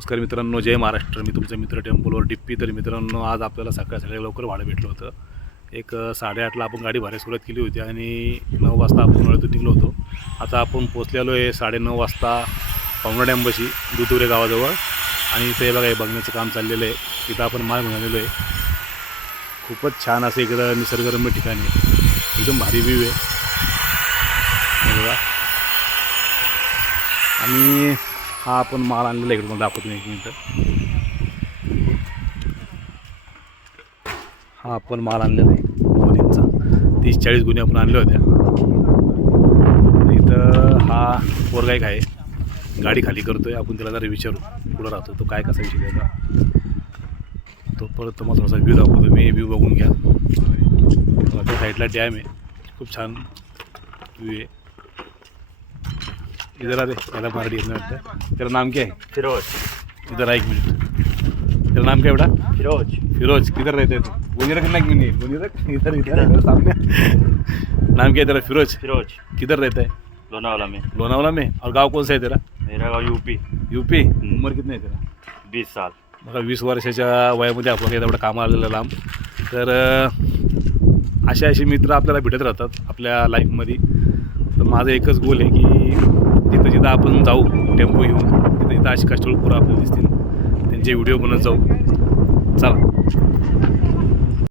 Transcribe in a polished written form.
नमस्कार मित्रांनो, जय महाराष्ट्र. मी तुमचा मित्र टेम्पलवर डिप्पी. तर मित्रांनो, आज आपल्याला सकाळी लवकर भाडं भेटलं होतं. एक 8:30ला आपण गाडी भरायला सुरुवात केली होती आणि 9 वाजता आपण उन्हाळ्यातून निघलो होतो. आता आपण पोचलेलो आहे 9:30 वाजता पावना डॅमपाशी दुधुरे गावाजवळ. आणि इथे बघा हे बघण्याचं काम चाललेलं आहे. इथं आपण माल घेऊन आलेलो आहे. खूपच छान असं इकडं निसर्गरम्य ठिकाणी, एकदम भारी व्ह्यू आहे बघा. आणि हा आपण माल आणलेला इकडे मला दाखवतो मी, एक मिनटं. हा आपण माल आणलेला आहे गोणींचा. 30-40 गुन्हे आपण आणल्या होत्या. इथं हा पोरगा एक आहे, गाडी खाली करतोय. आपण त्याला जरा विचारू पुढं राहतो तो काय कसा विषय त्याचा. तो परत तुम्हाला थोडासा व्ह्यू दाखवतो मी. व्ह्यू बघून घ्या. त्या साईडला डॅम आहे, खूप छान व्ह्यू आहे. इधर आ दे, याला मराठी येत नाही वाटतं. तेरा नाम क्या है? फिरोज. इधर आ, एक मिनट. तेरा नाम क्या है बेटा? फिरोज. फिरोज. किधर रहते हैं तू? गोनी रखना कि नहीं? गोनी रख. इधर इधर सामने. नाम क्या है तेरा? फिरोज. फिरोज किधर रहता है? लोनावाला में. लोनावाला में. और गांव कौन सा है तेरा? मेरा गाँव यूपी. यूपी. उम्र कितनी आहे तेरा? 20 साल. बघा, 20 वर्षाच्या वयामध्ये आपण एवढं कामाला आलेलं लांब. तर असे मित्र आपल्याला भेटत राहतात आपल्या लाईफमध्ये. तर माझं एकच गोल आहे की जिथं जिथं आपण जाऊ टेम्पो घेऊन, तिथं जिथं अशी कस्टमर पोरं आपल्याला दिसतील, त्यांचे व्हिडिओ बनवत जाऊ. चला.